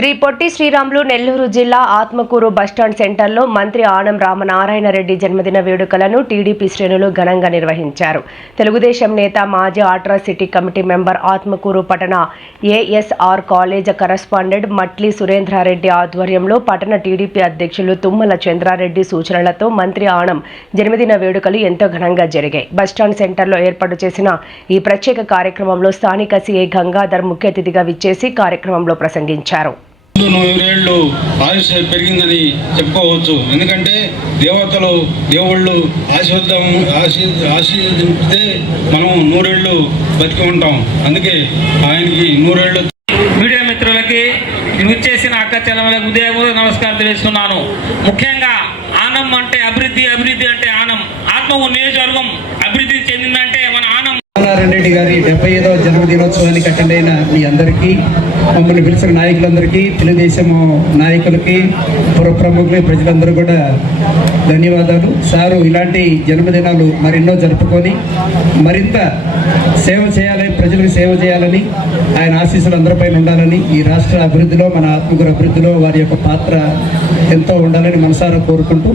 శ్రీ పొట్టి శ్రీరాములు నెల్లూరు జిల్లా ఆత్మకూరు బస్టాండ్ సెంటర్లో మంత్రి ఆనం రామనారాయణ రెడ్డి జన్మదిన వేడుకలను టీడీపీ శ్రేణులు ఘనంగా నిర్వహించారు. తెలుగుదేశం నేత మాజీ అట్రాసిటీ కమిటీ మెంబర్ ఆత్మకూరు పట్టణ ఏఎస్ఆర్ కాలేజ్ కరస్పాండెంట్ మట్లి సురేంద్రారెడ్డి ఆధ్వర్యంలో పట్టణ టీడీపీ అధ్యక్షులు తుమ్మల చంద్రారెడ్డి సూచనలతో మంత్రి ఆనం జన్మదిన వేడుకలు ఎంతో ఘనంగా జరిగాయి. బస్టాండ్ సెంటర్లో ఏర్పాటు చేసిన ఈ ప్రత్యేక కార్యక్రమంలో స్థానిక సీఐ గంగాధర్ ముఖ్య అతిథిగా విచ్చేసి కార్యక్రమంలో ప్రసంగించారు. 100 ఏళ్ళు ఆయుష్ పెరిగిందని చెప్పుకోవచ్చు. ఎందుకంటే దేవుళ్ళు ఆశీర్వదిస్తే మనం 100 ఏళ్ళు బతికి ఉంటాం. అందుకే ఆయనకి 100 ఏళ్ళు. మీడియా మిత్రులకి విచ్చేసిన అక్క చెల్లెమ్మలకు ఉదయపూర్వక నమస్కారం తెలుస్తున్నాను. ముఖ్యంగా ఆనం అంటే అభివృద్ధి అంటే ఆనం. ఆత్మకూరు నియోజకవర్గం అభివృద్ధి చెందిందంటే మన ఆనం. రెడ్డి గారి 75వ జన్మదినోత్సవానికి అటెండ్ అయిన మీ అందరికీ, మమ్మల్ని పిలిచిన నాయకులందరికీ, తెలుగుదేశం నాయకులకి, పుర ప్రముఖులు, ప్రజలందరూ కూడా ధన్యవాదాలు. సారు ఇలాంటి జన్మదినాలు మరెన్నో జరుపుకొని మరింత సేవ చేయాలని, ప్రజలకు సేవ చేయాలని, ఆయన ఆశీస్సులు అందరిపైన ఉండాలని, ఈ రాష్ట్ర అభివృద్ధిలో, మన ఆత్మకూరు అభివృద్ధిలో వారి యొక్క పాత్ర ఎంతో ఉండాలని మనసారా కోరుకుంటూ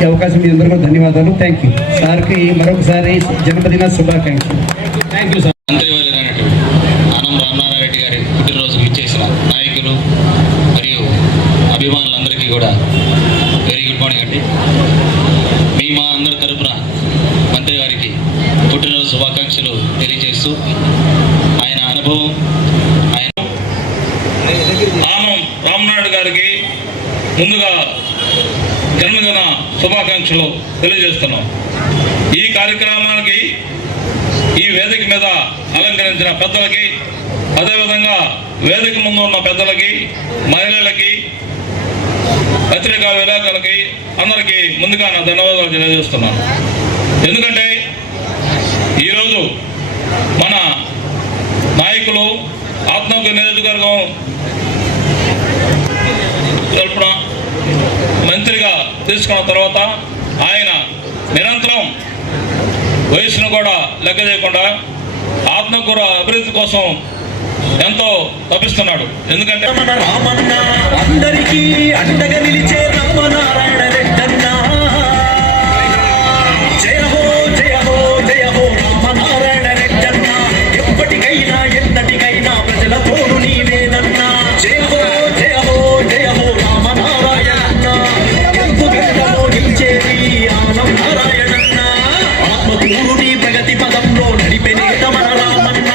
ఈ అవకాశం మీ అందరికీ ధన్యవాదాలు. Thank you. సార్కి మరొకసారి జన్మదిన శుభాకాంక్షలు. Thank you sir. Anam Ramanarayana Reddy గారి పుట్టినరోజుకు ఇచ్చేసిన నాయకులు మరియు అభిమానులందరికీ కూడా వెరీ గుడ్ మార్నింగ్ అండి. మా అందరి తరఫున మంత్రి గారికి పుట్టినరోజు శుభాకాంక్షలు తెలియజేస్తూ ఆయన అనుభవం, ఆనం రామనాయుడు గారికి ముందుగా జన్మదిన శుభాకాంక్షలు తెలియజేస్తున్నాం. ఈ కార్యక్రమానికి ఈ వేదిక మీద అలంకరించిన పెద్దలకి, అదేవిధంగా వేదిక ముందు ఉన్న పెద్దలకి, మహిళలకి, పత్రికా విలేకరులకి అందరికీ ముందుగా నా ధన్యవాదాలు తెలియజేస్తున్నాను. ఎందుకంటే ఈరోజు మన నాయకులు ఆత్మకూరు నియోజకవర్గం తరపున మంత్రిగా తీసుకున్న తర్వాత ఆయన నిరంతరం వయసును కూడా లెక్క చేయకుండా ఆత్మకూరు అభివృద్ధి కోసం ఎంతో తప్పిస్తున్నాడు. ఎందుకంటే అందరికీ అండగా నిలిచే రామనారాయణ రెడ్డన్నా, జయ హో జయ హో జయ హో రామనారాయణ రెడ్డన్నా, ఎప్పటికైనా ఎన్నటికైనా ప్రజల తోడు నీవేనన్నా. జయ హో జయ హో జయ హో రామనారాయణ ఎంతో నిలిచేది ఆనం నారాయణన్న. ఆత్మకూరుని ప్రగతి పదంలో నడిపే నేత మన రామన్న.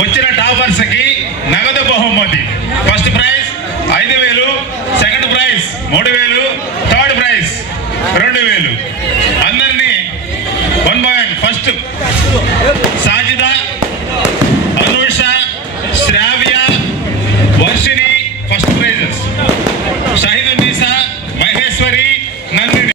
వచ్చిన టాపర్స్కి నగదు బహుమతి. First prize 5,000, second prize 3,000, third prize 2,000. అందరినీ 1 by 1. First Sajida, Anusha, Sravya, Varshini first prizes. Shaheedunnisa, Maheshwari, Nandini.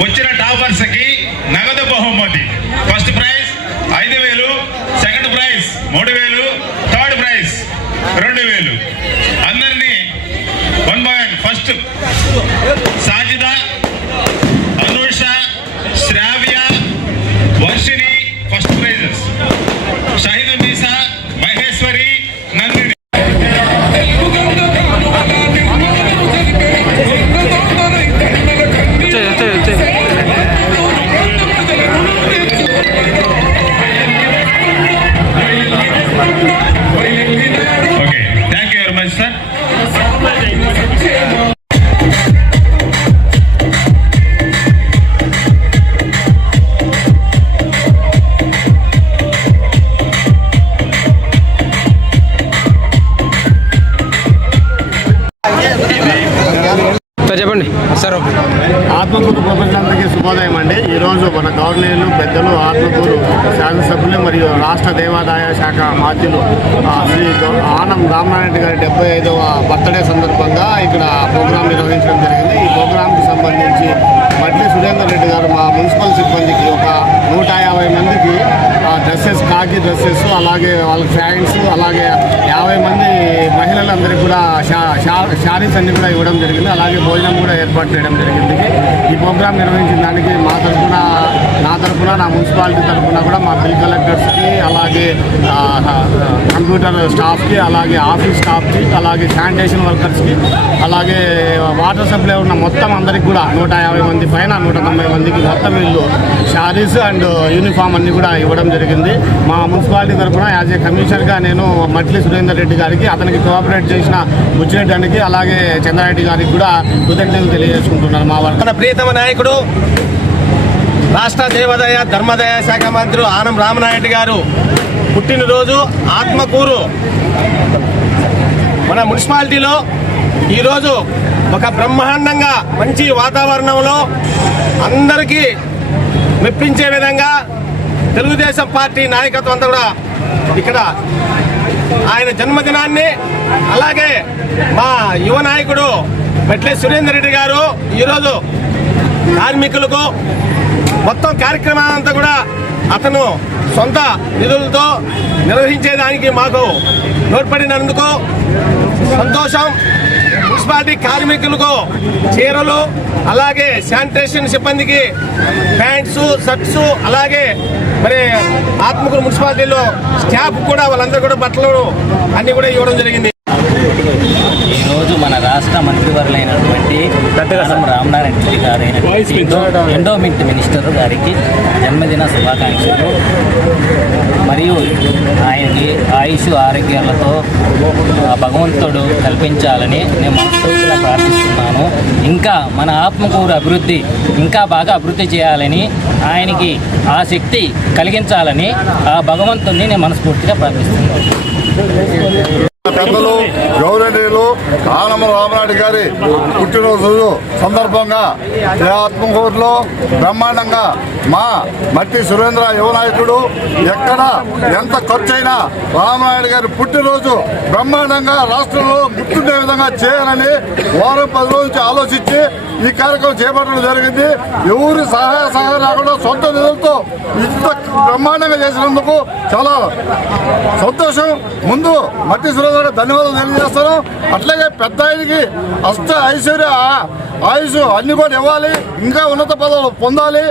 వచ్చిన టాపర్స్ కి నగదు బహుమతి. First prize 5,000, second prize 3,000, third prize 2,000. అందరినీ 1 by 1. First Sajida, Anusha, Sravya, Varshini first prizes. Shaheedunnisa, Maheshwari, Nandini. Okay, thank you very much sir. గవర్నర్లు పెద్దలు ఆత్మకూరు శాసనసభ్యులు మరియు రాష్ట్ర దేవాదాయ శాఖ మాధ్యులు శ్రీ ఆనం రామనారాయణ గారి 75వ బర్త్డే సందర్భంగా ఇక్కడ ప్రోగ్రాం నిర్వహించడం జరిగింది. ఈ ప్రోగ్రాంకి సంబంధించి మట్లి సురేందర్ రెడ్డి గారు మా మున్సిపల్ సిబ్బందికి ఒక 150 మందికి డ్రెస్సెస్, కాకి డ్రెస్సెస్, అలాగే వాళ్ళ ఫ్యాన్స్, అలాగే 50 మంది మహిళలందరికీ కూడా శారీస్ అన్ని కూడా ఇవ్వడం జరిగింది. అలాగే భోజనం కూడా ఏర్పాటు చేయడం జరిగింది. ఈ ప్రోగ్రాం నిర్వహించిన దానికి నా తరఫున నా మున్సిపాలిటీ తరఫున కూడా మా బిల్ కలెక్టర్స్కి, అలాగే కంప్యూటర్ స్టాఫ్కి, అలాగే ఆఫీస్ స్టాఫ్కి, అలాగే శానిటేషన్ వర్కర్స్కి, అలాగే వాటర్ సప్లై ఉన్న మొత్తం అందరికి కూడా 150 మంది పైన 190 మందికి మొత్తం వీళ్ళు శారీస్ అండ్ యూనిఫామ్ అన్ని కూడా ఇవ్వడం జరిగింది. మా మున్సిపాలిటీ తరఫున యాజ్ ఏ కమిషనర్గా నేను మట్లి సురేందర్ రెడ్డి గారికి, అతనికి కోఆపరేట్ చేసిన బుచ్చిరెడ్డి, అలాగే చంద్రారెడ్డి గారికి కూడా కృతజ్ఞతలు తెలియజేసుకుంటున్నాను. మన ప్రియతమ నాయకుడు రాష్ట్ర దేవాదాయ ధర్మాదాయ శాఖ మంత్రి ఆనం రామనారాయణ గారు పుట్టినరోజు ఆత్మకూరు మన మున్సిపాలిటీలో ఈరోజు ఒక బ్రహ్మాండంగా మంచి వాతావరణంలో అందరికీ మెప్పించే విధంగా తెలుగుదేశం పార్టీ నాయకత్వం అంతా కూడా ఇక్కడ ఆయన జన్మదినాన్ని, అలాగే మా యువ నాయకుడు మెట్లే సురేందర్ రెడ్డి గారు ఈరోజు కార్మికులకు మొత్తం కార్యక్రమాలంతా కూడా అతను సొంత నిధులతో నిర్వహించేదానికి మాకు తోడ్పడినందుకు సంతోషం. మున్సిపాలిటీ కార్మికులకు చీరలు, అలాగే శానిటేషన్ సిబ్బందికి ప్యాంట్స్, షర్ట్స్, అలాగే మరి ఆత్మకూరు మున్సిపాలిటీలో స్టాఫ్ కూడా వాళ్ళందరూ కూడా బట్టలు అన్నీ కూడా ఇవ్వడం జరిగింది. ఈరోజు మన రాష్ట్ర మంత్రివర్యులైనటువంటి ఆనం రామనారాయణ రెడ్డి గారు ఎండోమెంట్ మినిస్టర్ గారికి జన్మదిన శుభాకాంక్షలు. మరియు ఆయనకి ఆయుష్ ఆరోగ్యాలతో భగవంతుడు కల్పించాలని నేను మనస్ఫూర్తిగా ప్రార్థిస్తున్నాను. ఇంకా మన ఆత్మకూరు అభివృద్ధి ఇంకా బాగా అభివృద్ధి చేయాలని, ఆయనకి ఆ శక్తి కలిగించాలని ఆ భగవంతుడిని నేను మనస్ఫూర్తిగా ప్రార్థిస్తున్నాను. పెద్దలు గౌరవనీయులు ఆనం రామనాయుడు గారి పుట్టినరోజు సందర్భంగా ఆత్మకూరులో బ్రహ్మాండంగా మా మట్టి సురేంద్ర యువ నాయకుడు ఎక్కడ ఎంత ఖర్చైనా రామనాయుడు గారి పుట్టినరోజు బ్రహ్మాండంగా రాష్ట్రంలో గుర్తుండే విధంగా చేయాలని 10 రోజుల నుంచి ఆలోచించి ఈ కార్యక్రమం చేపట్టడం జరిగింది. ఎవరి సహాయ సహాయం లేకుండా సొంత నిధులతో ఇంత బ్రహ్మాండంగా చేసినందుకు చాలా సంతోషం. ముందు మట్టి సురేంద్ర ధన్యవాదాలు తెలియజేస్తాను. అట్లాగే పెద్ద ఆయనకి అష్ట ఐశ్వర్య ఆయుష్ అన్ని కూడా ఇవ్వాలి, ఇంకా ఉన్నత పదవులు పొందాలి,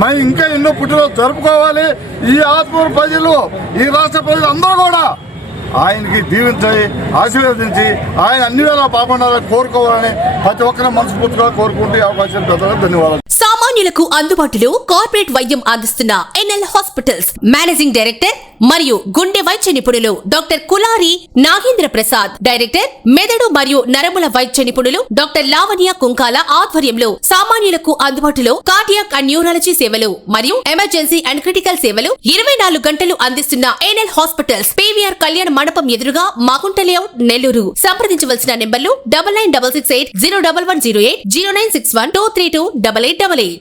మరి ఇంకా ఎన్నో పుట్టినరోజు జరుపుకోవాలి. ఈ ఆత్మకూరు ప్రజలు, ఈ రాష్ట్ర ప్రజలు అందరూ కూడా ఆయనకి దీవించి ఆశీర్వదించి ఆయన అన్ని వేళ బాగుండాలని కోరుకోవాలని ప్రతి ఒక్కరి మనస్ఫూర్తిగా కోరుకుంటే అవకాశం పెద్దలకు ధన్యవాదాలు. సామాన్యులకు అందుబాటులో కార్పొరేట్ వైద్యం అందిస్తున్న ఎన్ఎల్ హాస్పిటల్స్ మేనేజింగ్ డైరెక్టర్ మరియు గుండె వైద్య నిపుణులు డాక్టర్ కులారి నాగేంద్ర ప్రసాద్, డైరెక్టర్ మెదడు మరియు నరముల వైద్య నిపుణులు డాక్టర్ లావణ్య కుంకాల ఆధ్వర్యంలో సామాన్యులకు అందుబాటులో కార్డియాక్ అండ్ న్యూరాలజీ సేవలు మరియు ఎమర్జెన్సీ అండ్ క్రిటికల్ సేవలు 24 గంటలు అందిస్తున్న ఎన్ఎల్ హాస్పిటల్స్ పీవీఆర్ కళ్యాణ మండపం ఎదురుగా మాగుంట లేఅవుట్, నెల్లూరు. సంప్రదించవలసిన నెంబర్లు 9966801108, 0961232888.